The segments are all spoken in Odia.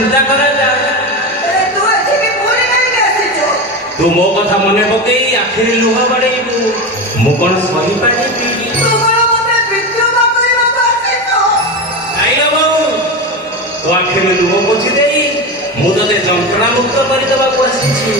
ଚିନ୍ତା କରାଯାଏ। ତୁ ମୋ କଥା ମନେ ପକେଇ ଆଖିରେ ଲୁହ ବାଡ଼େଇବୁ, ମୁଁ କଣ ସହିପାରିବି? ତୋ ଆଖିରେ ଲୁହ ପୋଛି ଦେଇ ମୁଁ ତତେ ଯନ୍ତ୍ରଣା ମୁକ୍ତ କରିଦେବାକୁ ଆସିଛି।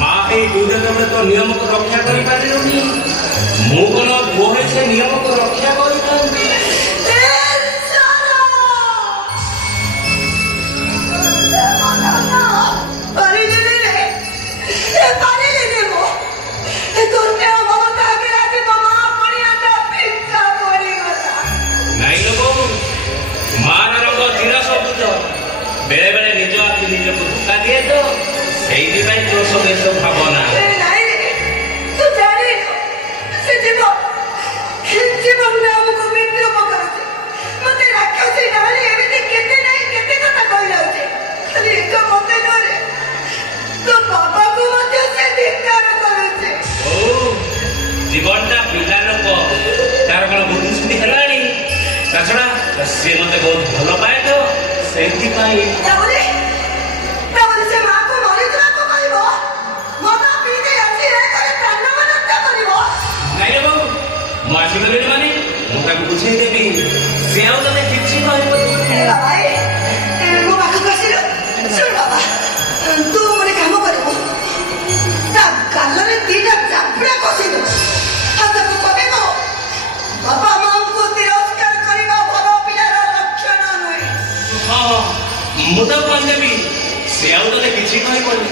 ମା ହେଇ ତୁ ଯେତେବେଳେ ତୋ ନିୟମକୁ ରକ୍ଷା କରିପାରିଲୁନି, ମୁଁ କଣ ପୁଅ ହେଇ ସେ ନିୟମକୁ ରକ୍ଷା କରିଥାନ୍ତି? ବେଳେ ବେଳେ ନିଜ ଆଖି ନିଜକୁ ଧୋକା ଦିଏ ତ, ସେଇଥିପାଇଁ ତୋ ସବୁ ଏସବୁ ଭାବନା। ଜୀବନଟା ପିଲା ଲୋକ, ତାର କଣ ବୁଦ୍ଧି ସୁଦ୍ଧି ହେଲାଣି? ତା ଛଡା ସିଏ ମତେ ବହୁତ ଭଲ ପାଏ ତ, ସେଇଥିପାଇଁ। ମୁଁ ଆସିଗଲିଣି ମାନେ ମୁଁ ତାକୁ ବୁଝେଇ ଦେବି, ସେ ଆଉ ତତେ କିଛି କହିବନି। ତୁ ଗୋଟେ କାମ କରିବୁ, ତା ଗାଲରେ ଦିଟା ଚାପୁଡା କଷିଦବୁ, ତାକୁ କହିବ ବାପା ମାଙ୍କୁ ତିରସ୍କାର କରିବା ଭଲ ପିଲାର ଲକ୍ଷଣ ନୁହେଁ। ହଁ, ମୁଁ ତାକୁ କହିଦେବି, ସେ ଆଉ ତତେ କିଛି କହିବନି।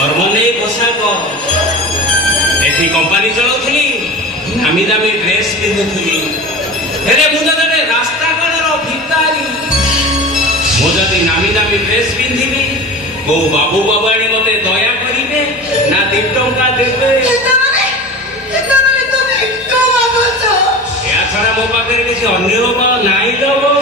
କର୍ମ ନେଇ ପୋଷାକ, ଏଠି କମ୍ପାନୀ ଚଳାଉଥିଲି, ନାମୀ ଦାମୀ ଡ୍ରେସ ପିନ୍ଧୁଥିଲି, ହେଲେ ମୁଁ ତ ରାସ୍ତା କଡ଼ର ଭିକାରୀ। ମୁଁ ଯଦି ନାମୀ ଦାମୀ ଡ୍ରେସ ପିନ୍ଧିବି, କୋଉ ବାବୁ ବାବାଣୀ ମତେ ଦୟା କରିବେ ନା 2 ଟଙ୍କା ଦେବେ? ଏହା ଛଡା ମୋ ପାଖରେ କିଛି ଅନ୍ୟ ଉପାୟ ନାହିଁ ଲୋ ବୋଉ।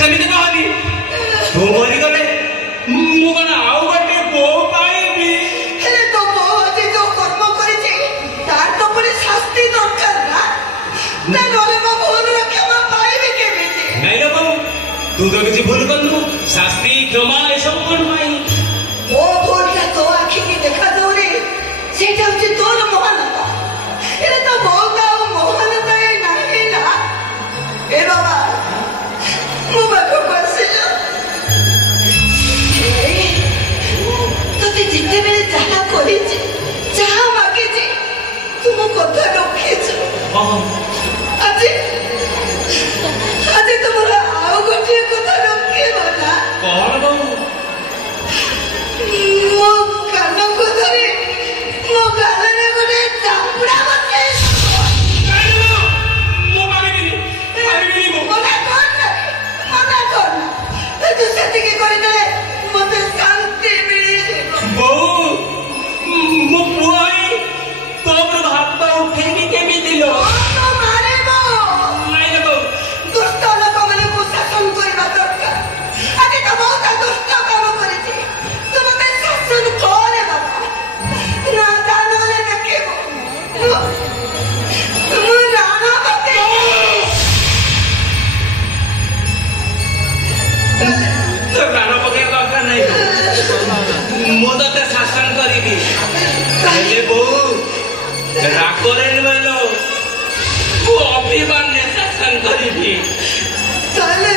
ସେମିତି କହନି, ତୁ ମରିଗଲେ ମୁଁ କଣ ଆଉ ଗୋଟେ ବୋଉ ପାଇବି? ହେଲେ ତୋ ବୋଉ ଆଜି ଯୋଉ କର୍ମ କରିଛି ତାର ତ ପୁଣି ଶାସ୍ତି ଦରକାର ନା, ନହେଲେ ମୋ ବୋଉର କ୍ଷମା ପାଇବି କେମିତି? ନାଇଁ ଲୋ ବୋଉ, ତୁ ତ କିଛି ଭୁଲ କରିନୁ, ଶାସ୍ତି କ୍ଷମା ଏସବୁ କଣ ପାଇଁ? ମୋ ଭୁଲଟା ତୋ ଆଖିକି ଦେଖାଯାଉନି, ସେଇଟା ହଉଛି ତୋର ମହାନତା। ହେଲେ ତୋ ବୋଉଟା ଆଉ ମହାନତା ନାହିଁ ନା। ଏ ବାବା, ମୋ ପାଖକୁ ଆସିଲ, ତତେ ଯେତେବେଳେ ଯାହା କରିଛି, ଯାହା ମାଗିଛି, ତୁ ମୋ କଥା ରଖିଛୁ। ଆଜି ତୁମର ଆଉ ଗୋଟିଏ କଥା ରଖିବ ନା? କଣ ବୋଉ? ମୋ କାନକୁ ଧରି ମୋ ଗାଲରେ ଗୋଟେ ଚାପୁଡା ବସେଇ ସେତିକି କରିଦେଲେ ମତେ ଶାନ୍ତି ମିଳିଯିବ। ବୋଉ, ମୋ ପୁଅ ତୋ ଉପରେ ହାତ ଉଠେଇକି କେମିତି ଲୋ? ଦୁଷ୍ଟ ଲୋକମାନଙ୍କୁ ଶାସନ କରିବା ଦରକାର। ଆଜି ତ ବହୁତ ଦୁଷ୍ଟ କାମ କରିଛି, ତୁ ମତେ ଶାସନ କରେ ବାବା। ନା ତା ନହେଲେ ଦେଖିବୁ ମୁଁ ରାଣ ପକେଇବି। ପ୍ରାଣ ପକେଇବା ଦରକାର ନାହିଁ, ମୁଁ ତତେ ଶାସନ କରିବି। ହେଲେ ବୋଉ, ରାଗରେ ନୁହେଁ ଲୋ, ମୁଁ ଅଭିମାନରେ ଶାସନ କରିବି। ତାହେଲେ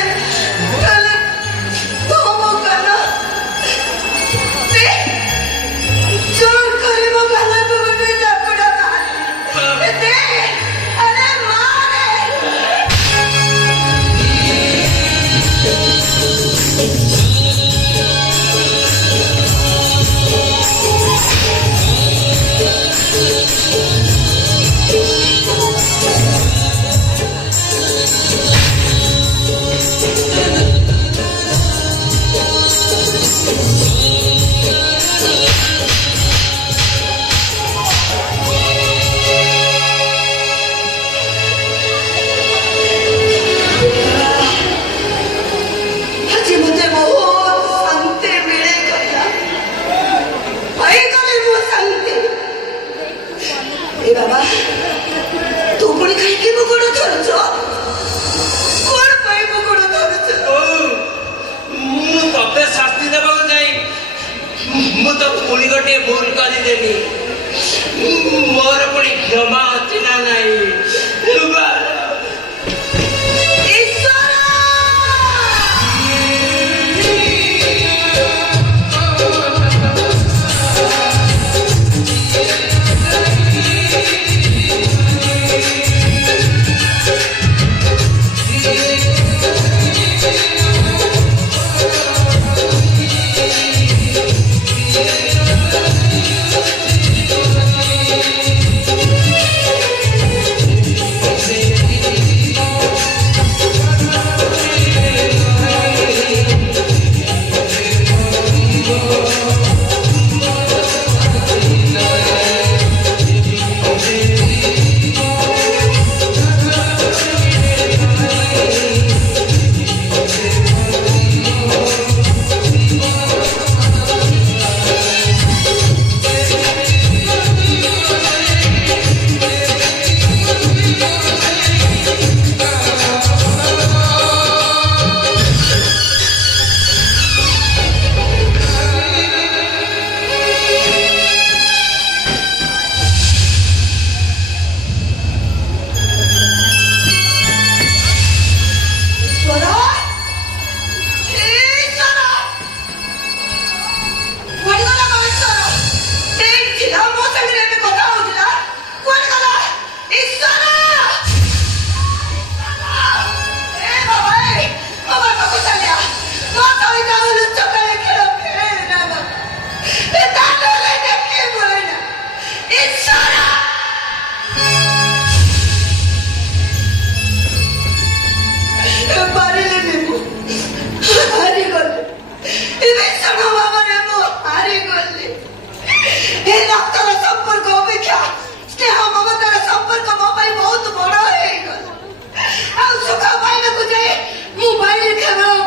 ତୋ ମୋ ଗାଲ ଜୋର କରି ମୋ ଗାଲକୁ ଗୋଟେ ଚାପୁଡା ମାରେ। ଆରେ ମାରେ। କ୍ଷମା ଅଛି ନା ନାହିଁ ଈଶ୍ୱର! ମୁଁ ବାଇରେ ଖେଳ